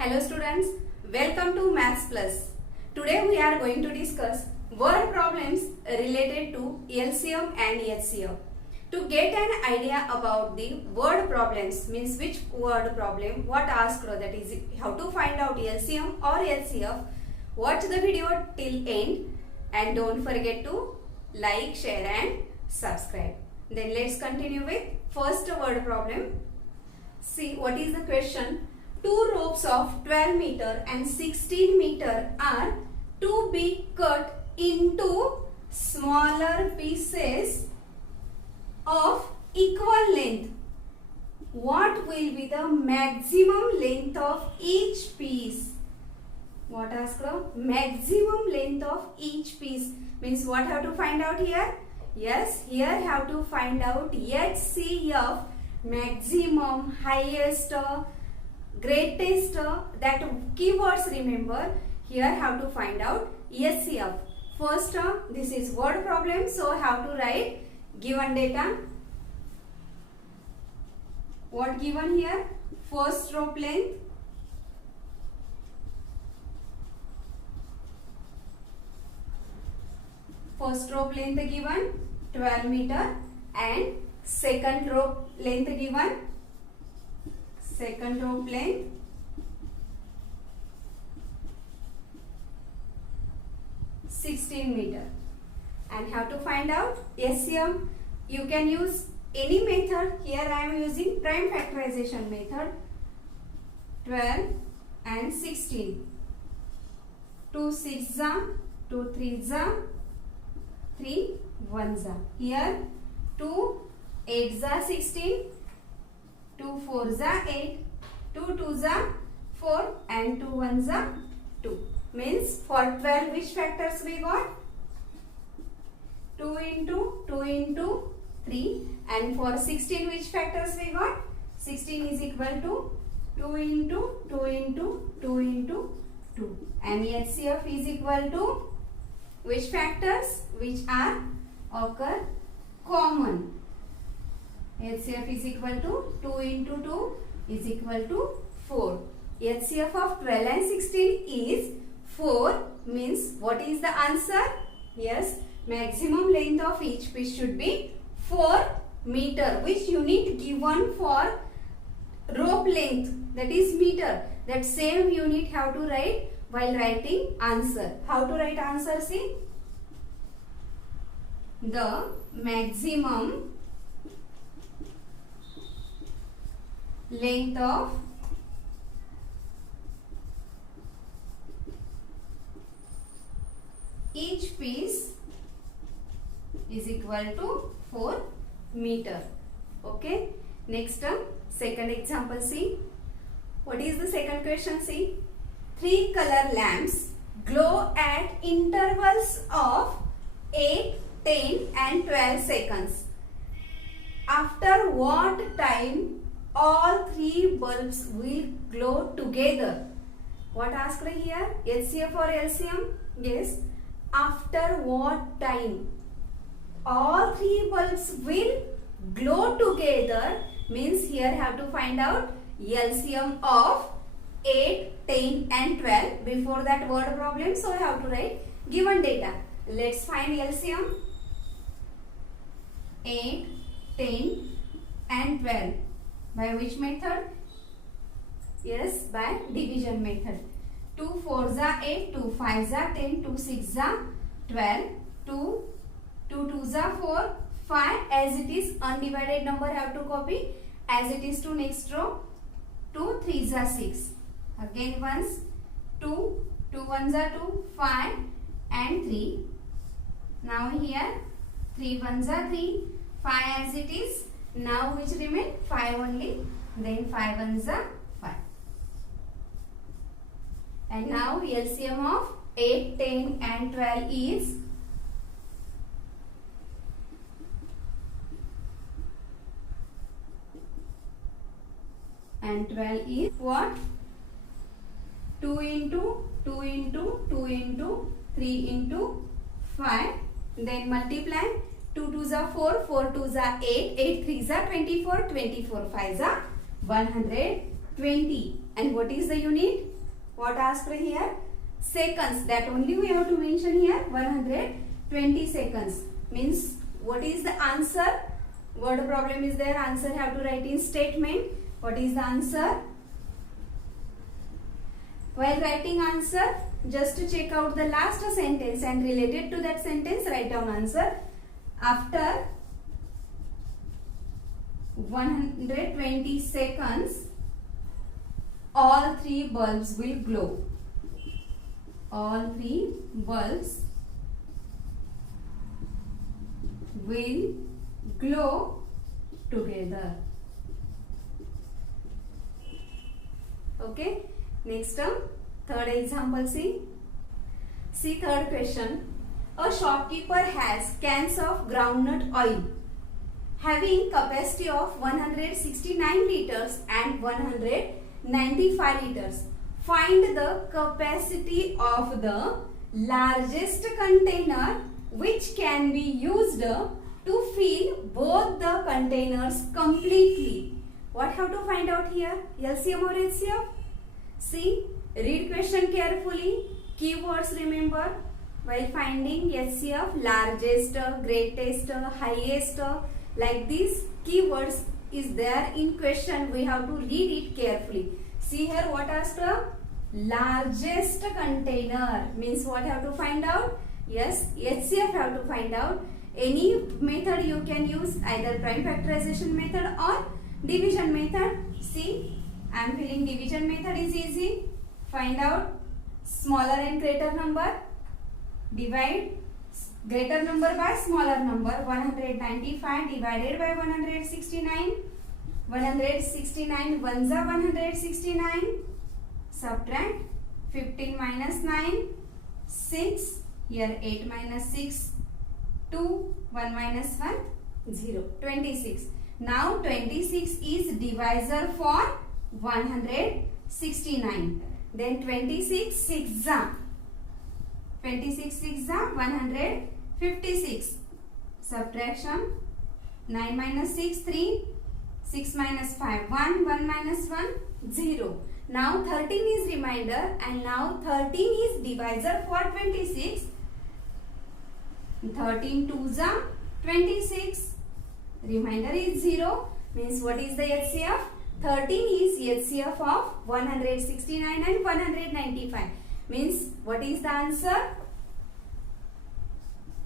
Hello students, welcome to Maths Plus. Today we are going to discuss word problems related to LCM and HCF. To get an idea about the word problems, means which word problem, what asked, that is how to find out LCM or HCF, watch the video till end and don't forget to like, share and subscribe. Then let's continue with first word problem. See what is the question. Two ropes of 12 meter and 16 meter are to be cut into smaller pieces of equal length. What will be the maximum length of each piece? What asked? Maximum length of each piece. Means what have to find out here? Yes, here have to find out HCF, maximum, highest, greatest, that keywords remember. Here have to find out HCF. First, this is word problem, so have to write given data. What given here? First rope length, given 12 meter and second rope length given 16 meter, and how to find out HCF. You can use any method. Here I am using prime factorization method. 12 and 16. 2 6 2 3 3 1 Here 2 8 16. 2 4 8, 2 2 4 and 2 1 2. Means for 12 which factors we got? 2 into 3, and for 16 which factors we got? 16 is equal to 2 into 2 into 2 into 2, and HCF is equal to which factors? Which are occur common. HCF is equal to 2 into 2 is equal to 4. HCF of 12 and 16 is 4. Means what is the answer? Yes, maximum length of each piece should be 4 meter. Which unit given for rope length? That is meter. That same unit have to write while writing answer. How to write answer? See, the maximum length of each piece is equal to 4 meter. Okay. Next, second example. See, what is the second question? See, 3 color lamps glow at intervals of 8, 10 and 12 seconds. After what time all 3 bulbs will glow together? What asked here? HCF or LCM? Yes. After what time all 3 bulbs will glow together? Means here have to find out LCM of 8, 10 and 12 before that word problem. So have to write given data. Let's find LCM. 8, 10 and 12. By which method? Yes, by division method. 2 4 8, 2 5 10, 2 6 12, 2 2 4, 5. As it is undivided number have to copy as it is to next row. 2 3 6. Again once. 2 2 1 2, 5 and 3. Now here 3 1 3, 5 as it is. Now which remain? 5 only. Then 5 1 5. And now LCM of 8, 10 and 12 is what? 2 into 2 into 2 into 3 into 5. Then multiply. 2 2 4, 4 2 8, 8 3 24, 24 5 120. And what is the unit? What asked here? Seconds. That only we have to mention here. 120 seconds. Means what is the answer? Word problem is there. Answer have to write in statement. What is the answer? While writing answer, just to check out the last sentence and related to that sentence, write down answer. After 120 seconds, all three bulbs will glow. All three bulbs will glow together. Okay. Next term, third example, see third question. A shopkeeper has cans of groundnut oil having capacity of 169 liters and 195 liters. Find the capacity of the largest container which can be used to fill both the containers completely. What have to find out here? LCM or HCF? See, read question carefully. Keywords remember. While finding HCF, largest, greatest, highest, like these keywords is there in question. We have to read it carefully. See here what asked? Largest container means what have to find out? Yes, HCF have to find out. Any method you can use, either prime factorization method or division method. See, I am feeling division method is easy. Find out smaller and greater number. Divide greater number by smaller number. 195 divided by 169. 169 ones are 169. Subtract 15 minus 9. 6. Here 8 minus 6. 2. 1 minus 1. 0. 26. Now 26 is divisor for 169. Then 26 6 26 6 156. Subtraction 9 minus 6 3. 6 minus 5 1. 1 minus 1 0. Now 13 is remainder and now 13 is divisor for 26. 13 2s are 26. Remainder is 0. Means what is the HCF? 13 is HCF of 169 and 195. Means what is the answer?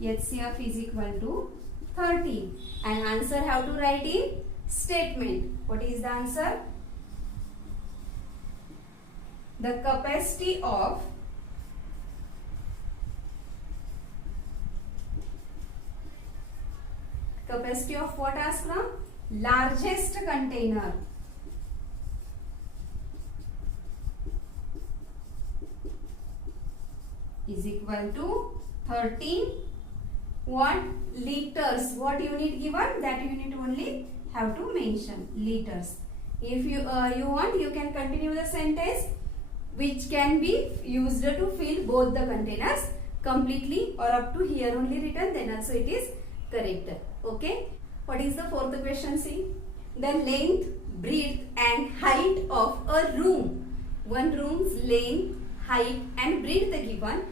HCF is equal to 13. And answer have to write in statement. What is the answer? The capacity of what asked from? Largest container. Is equal to 13 what? Liters. What unit given? That unit only have to mention. Liters. If you want, you can continue the sentence which can be used to fill both the containers completely or up to here only written, then also it is correct. Okay. What is the fourth question? See, the length, breadth and height of a room. One room's length, height and breadth given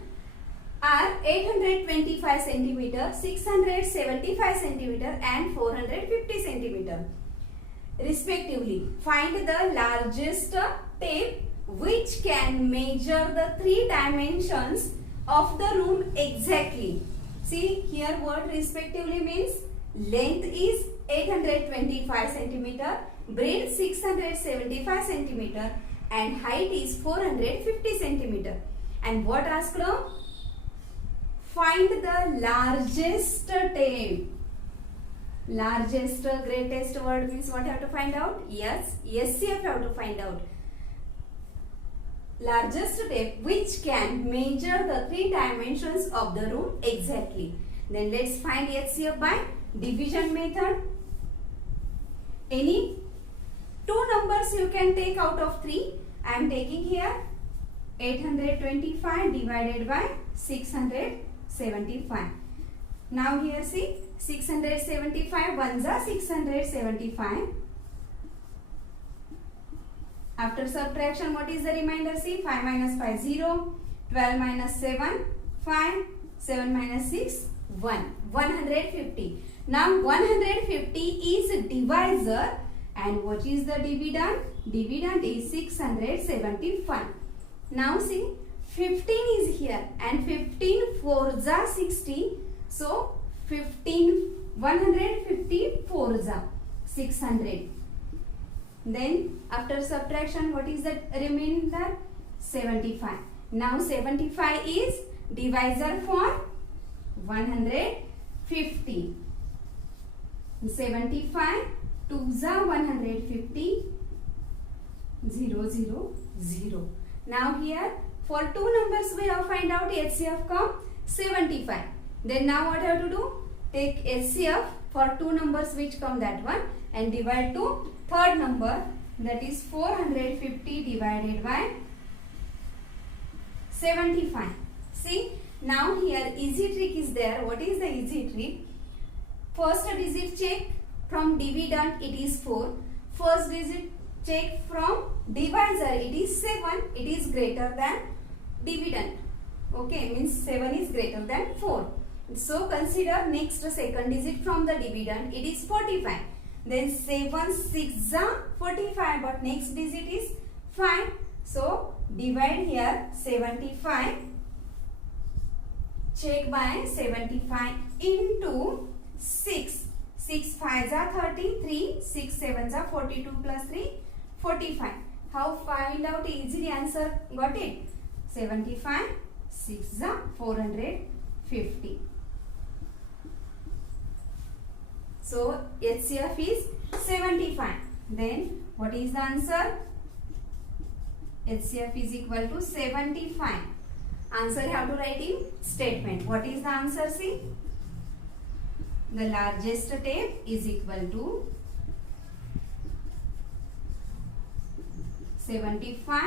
are 825 centimeter, 675 centimeter and 450 centimeter respectively. Find the largest tape which can measure the three dimensions of the room exactly. See here word respectively means length is 825 centimeter, breadth 675 centimeter and height is 450 centimeter. And what asked? Find the largest tape. Largest, greatest word means what have to find out? Yes, HCF have to find out. Largest tape which can measure the three dimensions of the room exactly. Then let's find HCF by division method. Any two numbers you can take out of 3. I am taking here 825 divided by 675. Now here see 675 ones are 675. After subtraction, what is the remainder? See, 5 minus 5, 0. 12 minus 7, 5. 7 minus 6, 1. 150. Now 150 is divisor, and what is the dividend? Dividend is 675. Now see, 15 is here and 15 4s are 60. So 150 4s are 600. Then after subtraction, what is the remainder? 75. Now 75 is divisor for 150. 75 2s are 150. 0 0 0. Now here for two numbers we have find out HCF come 75. Then now what have to do? Take HCF for two numbers which come that one and divide to third number, that is 450 divided by 75. See, now here easy trick is there. What is the easy trick? First digit check from dividend, it is 4. First digit check from divisor, it is 7. It is greater than dividend. Okay, means 7 is greater than 4. So consider next second digit from the dividend, it is 45. Then 7 6 are 45, but next digit is 5. So divide here 75. Check by 75 into 6. 6 5s are 33. 6 7s are 42 plus 3, 45. How find out easily answer? Got it? 75 6 are 450. So HCF is 75. Then what is the answer? HCF is equal to 75. Answer you have to write in statement. What is the answer? See, the largest tape is equal to 75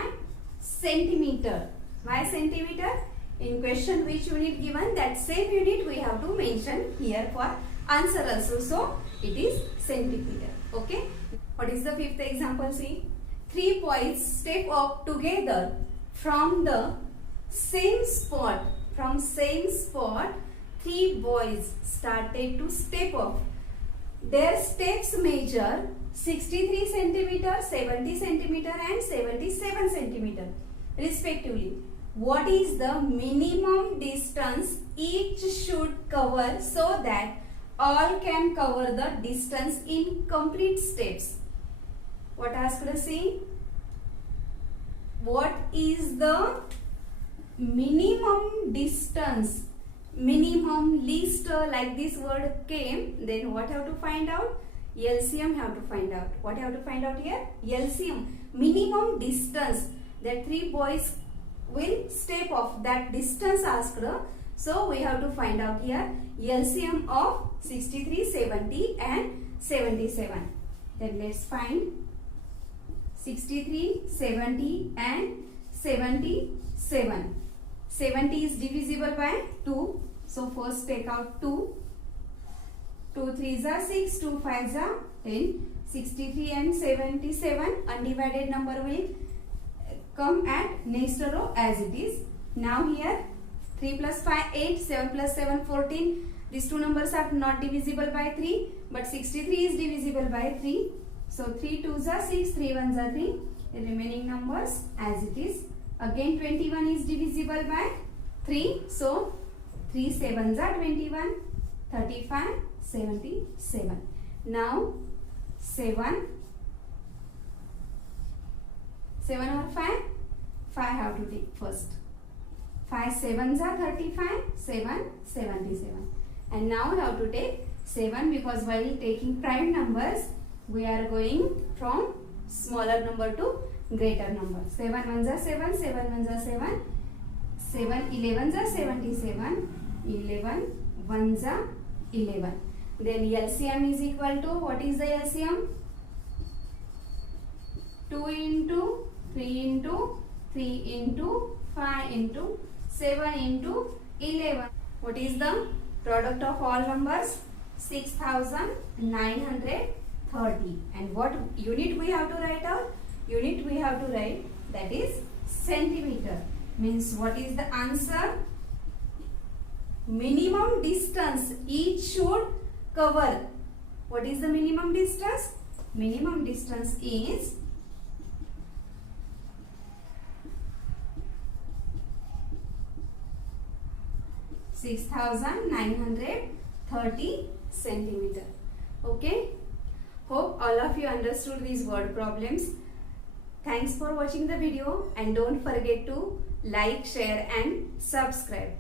centimeter. Why centimeter? In question which unit given, that same unit we have to mention here for answer also. So it is centimeter. Okay. What is the fifth example? See, three boys step up together from the same spot. From same spot, three boys started to step up. Their steps measure 63 centimeter, 70 centimeter and 77 centimeter respectively. What is the minimum distance each should cover so that all can cover the distance in complete steps? What asked us? See, what is the minimum distance? Minimum, least, like this word came, then what have to find out? LCM have to find out. What have to find out here? LCM, minimum distance that three boys will step off, that distance asked. So we have to find out here LCM of 63, 70 and 77. Then let's find 63, 70 and 77. 70 is divisible by 2. So first take out 2. 2 3s are 6, 2 5s are 10. 63 and 77 undivided number will come at next row as it is. Now here 3 plus 5 8, 7 plus 7 14. These two numbers are not divisible by 3, but 63 is divisible by 3. So 3 2s are 6, 3 1s are 3. The remaining numbers as it is. Again 21 is divisible by 3. So 3 7s are 21. 35, 77. Now 7 or 5? 5 have to take first. 5 7s are 35, 7 77. And now we have to take 7 because while taking prime numbers, we are going from smaller number to greater number. 7 1s are 7, 7 1s are 7, 7 11s are 77, 11 1s are 11. Then LCM is equal to, what is the LCM? 2 into 3 into 3 into 5 into 7 into 11. What is the product of all numbers? 6930. And what unit we have to write out? unit we have to write, that is centimeter. Means what is the answer? Minimum distance each should cover. What is the minimum distance? Minimum distance is 6,930 centimeter. Okay. Hope all of you understood these word problems. Thanks for watching the video and don't forget to like, share and subscribe.